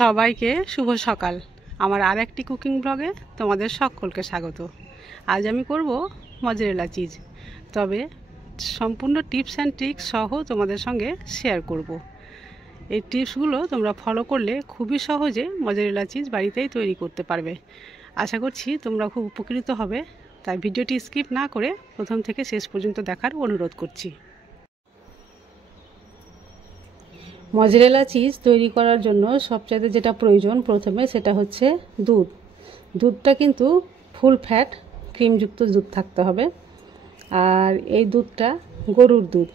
সবাইকে শুভ সকাল। আমার আরেকটি কুকিং ব্লগে তোমাদের সকলকে স্বাগত। আজ আমি করব মজরেলা চিজ, তবে সম্পূর্ণ টিপস অ্যান্ড ট্রিক্স সহ তোমাদের সঙ্গে শেয়ার করব। এই টিপসগুলো তোমরা ফলো করলে খুবই সহজে মজরেলা চিজ বাড়িতেই তৈরি করতে পারবে। আশা করছি তোমরা খুব উপকৃত হবে, তাই ভিডিওটি স্কিপ না করে প্রথম থেকে শেষ পর্যন্ত দেখার অনুরোধ করছি। মজরেলা চিজ তৈরি করার জন্য সবচাইতে যেটা প্রয়োজন প্রথমে সেটা হচ্ছে দুধ। দুধটা কিন্তু ফুল ফ্যাট ক্রিমযুক্ত দুধ থাকতে হবে, আর এই দুধটা গরুর দুধ,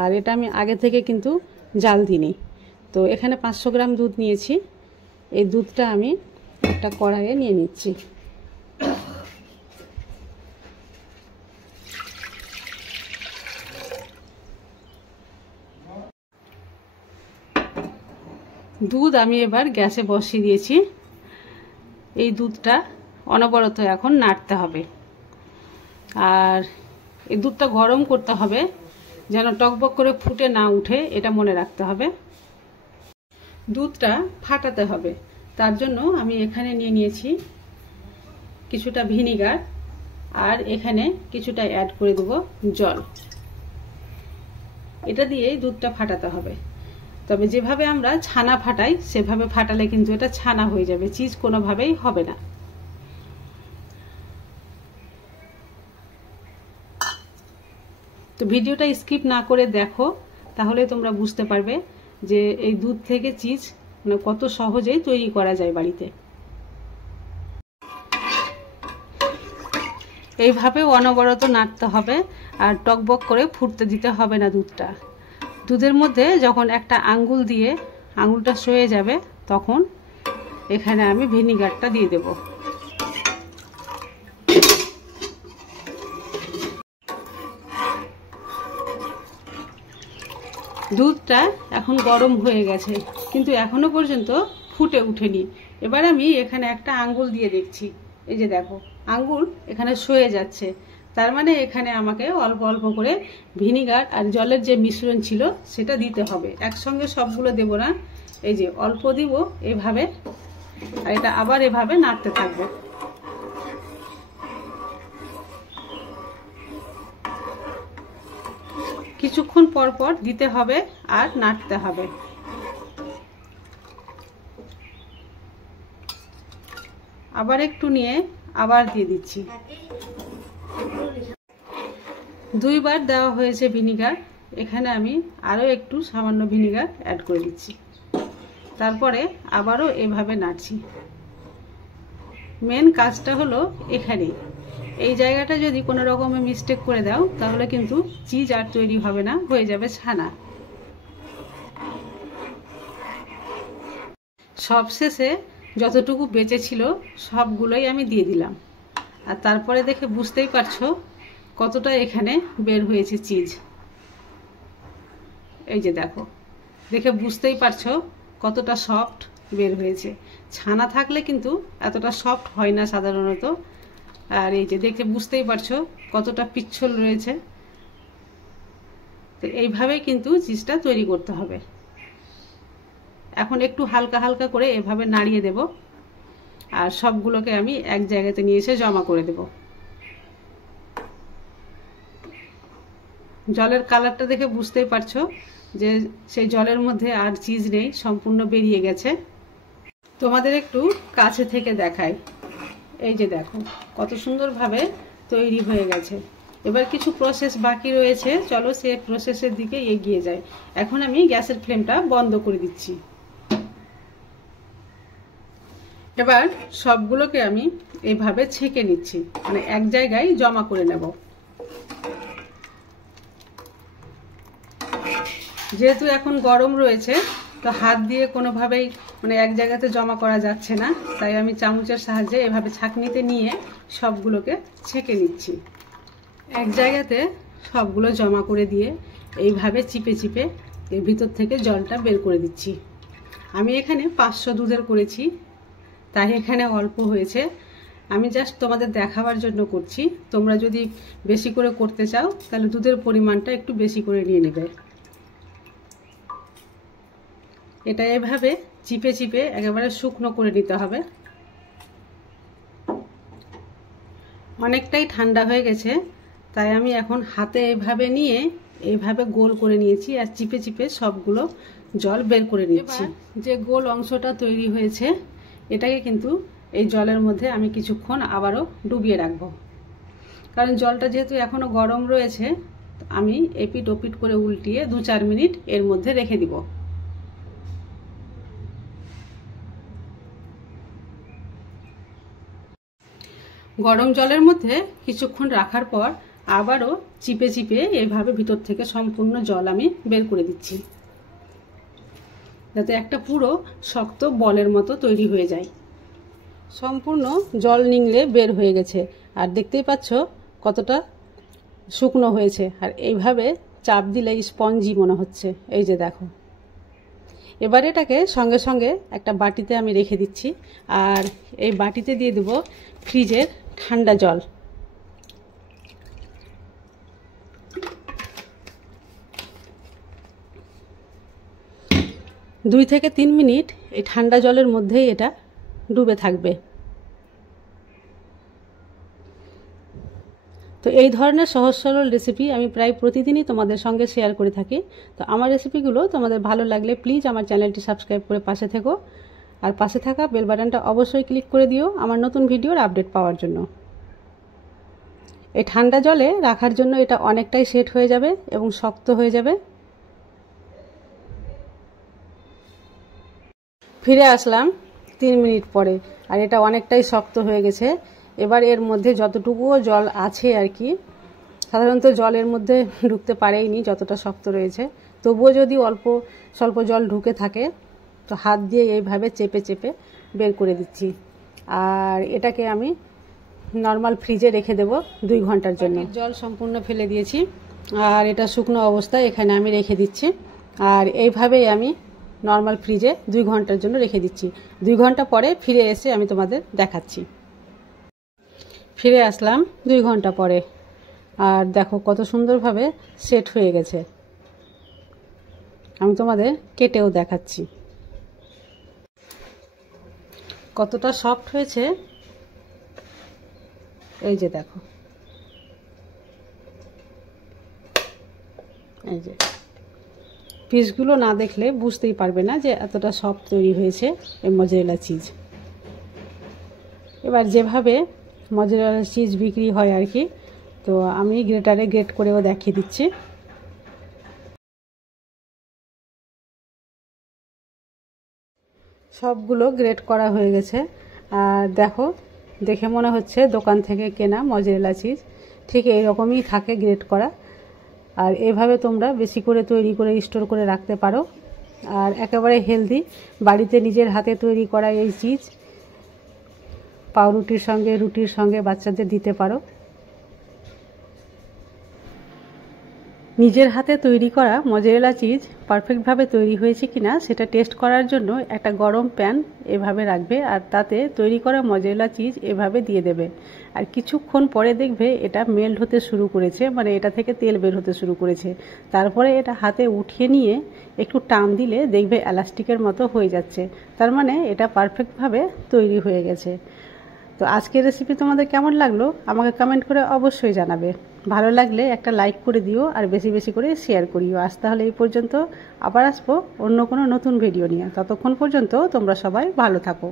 আর এটা আমি আগে থেকে কিন্তু জাল দিইনি। তো এখানে 500 গ্রাম দুধ নিয়েছি। এই দুধটা আমি একটা কড়াইয়ে নিয়ে নিচ্ছি। দুধ আমি এবার গ্যাসে বসিয়ে দিয়েছি। এই দুধটা অনবরত এখন নাড়তে হবে, আর এই দুধটা গরম করতে হবে যেন টকবক করে ফুটে না উঠে, এটা মনে রাখতে হবে। দুধটা ফাটাতে হবে, তার জন্য আমি এখানে নিয়ে নিয়েছি কিছুটা ভিনিগার, আর এখানে কিছুটা অ্যাড করে দেব জল। এটা দিয়ে দুধটা ফাটাতে হবে, তবে যেভাবে আমরা ছানা ফাটাই সেভাবে ফাটালে কিন্তু এটা ছানা হয়ে যাবে, চিজ কোনোভাবেই হবে না। তো ভিডিওটা স্কিপ না করে দেখো, তাহলে তোমরা বুঝতে পারবে যে এই দুধ থেকে চিজ মানে কত সহজেই তৈরি করা যায় বাড়িতে। এইভাবে অনবরত নাড়তে হবে, আর টকবক করে ফুটতে দিতে হবে না দুধটা। দুধের মধ্যে যখন একটা আঙ্গুল দিয়ে আঙ্গুলটা সয়ে যাবে, তখন এখানে আমি ভিনিগারটা দিয়ে দেব। দুধটা এখন গরম হয়ে গেছে, কিন্তু এখনো পর্যন্ত ফুটে উঠেনি। এবার আমি এখানে একটা আঙ্গুল দিয়ে দেখছি, এই যে দেখো আঙ্গুল এখানে সয়ে যাচ্ছে, তার মানে এখানে আমাকে অল্প অল্প করে ভিনিগার আর জলের যে মিশ্রণ ছিল সেটা দিতে হবে, একসঙ্গে সবগুলো দেব না। এই যে অল্প দিব এভাবে, আর এটা আবার এভাবে নাড়তে থাকবে। কিছুক্ষণ পর পর দিতে হবে আর নাড়তে হবে। আবার একটু নিয়ে আবার দিয়ে দিচ্ছি। 2 বার দেওয়া হয়েছে ভিনিগার, এখানে আমি আরও একটু সামান্য ভিনিগার অ্যাড করে দিচ্ছি। তারপরে আবারও এভাবে নাড়ছি। মেন কাজটা হলো এখানে, এই জায়গাটা যদি কোনো রকমের মিস্টেক করে দাও তাহলে কিন্তু চিজ আর তৈরি হবে না, হয়ে যাবে ছানা। সবশেষে যতটুকু বেঁচে ছিল সবগুলোই আমি দিয়ে দিলাম, আর তারপরে দেখে বুঝতেই পারছো কতটা এখানে বের হয়েছে চিজ। এই যে দেখো, দেখে বুঝতেই পারছো কতটা সফট বের হয়েছে। ছানা থাকলে কিন্তু এতটা সফট হয় না সাধারণত, আর এই যে দেখে বুঝতেই পারছো কতটা পিচ্ছল রয়েছে। তো এইভাবেই কিন্তু চিজটা তৈরি করতে হবে। এখন একটু হালকা হালকা করে এভাবে নাড়িয়ে দেব, আর সবগুলোকে আমি এক জায়গাতে নিয়ে এসে জমা করে দেব। জলের কালারটা দেখে বুঝতেই পারছো যে সেই জলের মধ্যে আর চিজ নেই, সম্পূর্ণ বেরিয়ে গেছে। তোমাদের একটু কাছে থেকে দেখাই, এই যে দেখো কত সুন্দরভাবে তৈরি হয়ে গেছে। এবার কিছু প্রসেস বাকি রয়েছে, চলো সে প্রসেসের দিকে এগিয়ে যাই। এখন আমি গ্যাসের ফ্লেমটা বন্ধ করে দিচ্ছি। এবার সবগুলোকে আমি এইভাবে ছেঁকে নিচ্ছি, মানে এক জায়গায় জমা করে নেব। যেহেতু এখন গরম রয়েছে, তো হাত দিয়ে কোনোভাবেই মানে এক জায়গাতে জমা করা যাচ্ছে না, তাই আমি চামচের সাহায্যে এভাবে ছাঁকনিতে নিয়ে সবগুলোকে ছেঁকে নিচ্ছি। এক জায়গাতে সবগুলো জমা করে দিয়ে এইভাবে চিপে চিপে এর ভিতর থেকে জলটা বের করে দিচ্ছি। আমি এখানে 500 দুধের করেছি, তাই এখানে অল্প হয়েছে। আমি জাস্ট তোমাদের দেখাবার জন্য করছি, তোমরা যদি বেশি করে করতে চাও তাহলে দুধের পরিমাণটা একটু বেশি করে নিয়ে নেবে। এটা এভাবে চিপে চিপে একেবারে শুকনো করে নিতে হবে। অনেকটাই ঠান্ডা হয়ে গেছে, তাই আমি এখন হাতে এভাবে নিয়ে এইভাবে গোল করে নিয়েছি আর চিপে চিপে সবগুলো জল বের করে নিচ্ছি। যে গোল অংশটা তৈরি হয়েছে এটাকে কিন্তু এই জলের মধ্যে আমি কিছুক্ষণ আবারও ডুবিয়ে রাখবো, কারণ জলটা যেহেতু এখনো গরম রয়েছে আমি এপিট ওপিট করে উল্টিয়ে 2-4 মিনিট এর মধ্যে রেখে দিব। গরম জলের মধ্যে কিছুক্ষণ রাখার পর আবারও চিপে চিপে এইভাবে ভিতর থেকে সম্পূর্ণ জল আমি বের করে দিচ্ছি, যাতে একটা পুরো শক্ত বলের মতো তৈরি হয়ে যায়। সম্পূর্ণ জল নিংড়ে বের হয়ে গেছে, আর দেখতেই পাচ্ছ কতটা শুকনো হয়েছে, আর এইভাবে চাপ দিলে স্পঞ্জি মনে হচ্ছে। এই যে দেখো, এবার এটাকে সঙ্গে সঙ্গে একটা বাটিতে আমি রেখে দিচ্ছি, আর এই বাটিতে দিয়ে দেব ফ্রিজের ঠান্ডা জল। দুই থেকে 3 মিনিট এই ঠান্ডা জলের মধ্যেই এটা ডুবে থাকবে। তো এই ধরনের সহজ সরল রেসিপি আমি প্রায় প্রতিদিনই তোমাদের সঙ্গে শেয়ার করে থাকি। তো আমার রেসিপিগুলো তোমাদের ভালো লাগলে প্লিজ আমার চ্যানেলটি সাবস্ক্রাইব করে পাশে থেকো, আর পাশে থাকা বেল বাটনটা অবশ্যই ক্লিক করে দিও আমার নতুন ভিডিওর আপডেট পাওয়ার জন্য। এই ঠান্ডা জলে রাখার জন্য এটা অনেকটাই সেট হয়ে যাবে এবং শক্ত হয়ে যাবে। ফিরে আসলাম 3 মিনিট পরে, আর এটা অনেকটাই শক্ত হয়ে গেছে। এবার এর মধ্যে যতটুকুও জল আছে আর কি, সাধারণত জলের মধ্যে ঢুকতে পারেইনি যতটা শক্ত রয়েছে, তবুও যদি অল্প স্বল্প জল ঢুকে থাকে তো হাত দিয়ে এইভাবে চেপে চেপে বের করে দিচ্ছি। আর এটাকে আমি নর্মাল ফ্রিজে রেখে দেব 2 ঘন্টার জন্য। জল সম্পূর্ণ ফেলে দিয়েছি, আর এটা শুকনো অবস্থায় এখানে আমি রেখে দিচ্ছি, আর এইভাবেই আমি নর্মাল ফ্রিজে 2 ঘন্টার জন্য রেখে দিচ্ছি। 2 ঘন্টা পরে ফিরে এসে আমি তোমাদের দেখাচ্ছি। ফিরে আসলাম 2 ঘন্টা পরে, আর দেখো কত সুন্দরভাবে সেট হয়ে গেছে। আমি তোমাদের কেটেও দেখাচ্ছি কতটা সফট হয়েছে। এই যে দেখো, এই যে পিসগুলো না দেখলে বুঝতেই পারবে না যে এতটা সফট তৈরি হয়েছে এই মজরেলা চিজ। এবার যেভাবে মজরেলা চিজ বিক্রি হয় আর কি, তো আমি গ্রেটারে গ্রেট করেও দেখিয়ে দিচ্ছি। সবগুলো গ্রেট করা হয়ে গেছে, আর দেখো দেখে মনে হচ্ছে দোকান থেকে কেনা মজরেলা চিজ। ঠিক এইরকমই থাকে গ্রেট করা, আর এভাবে তোমরা বেশি করে তৈরি করে স্টোর করে রাখতে পারো। আর একেবারে হেলদি, বাড়িতে নিজের হাতে তৈরি করা এই চিজ পাউরুটির সঙ্গে রুটির সঙ্গে বাচ্চাদের দিতে পারো। নিজের হাতে তৈরি করা মজরেলা চিজ পারফেক্টভাবে তৈরি হয়েছে কিনা সেটা টেস্ট করার জন্য একটা গরম প্যান এভাবে রাখবে, আর তাতে তৈরি করা মজরেলা চিজ এভাবে দিয়ে দেবে। আর কিছুক্ষণ পরে দেখবে এটা মেল্ট হতে শুরু করেছে, মানে এটা থেকে তেল বের হতে শুরু করেছে। তারপরে এটা হাতে উঠিয়ে নিয়ে একটু টান দিলে দেখবে এলাস্টিকের মতো হয়ে যাচ্ছে, তার মানে এটা পারফেক্টভাবে তৈরি হয়ে গেছে। তো আজকের রেসিপি তোমাদের কেমন লাগলো আমাকে কমেন্ট করে অবশ্যই জানাবে। ভালো লাগলে একটা লাইক করে দিও, আর বেশি বেশি করে শেয়ার করিও। আজ তাহলে এই পর্যন্ত, আবার আসবো অন্য কোনো নতুন ভিডিও নিয়ে। ততক্ষণ পর্যন্ত তোমরা সবাই ভালো থাকো।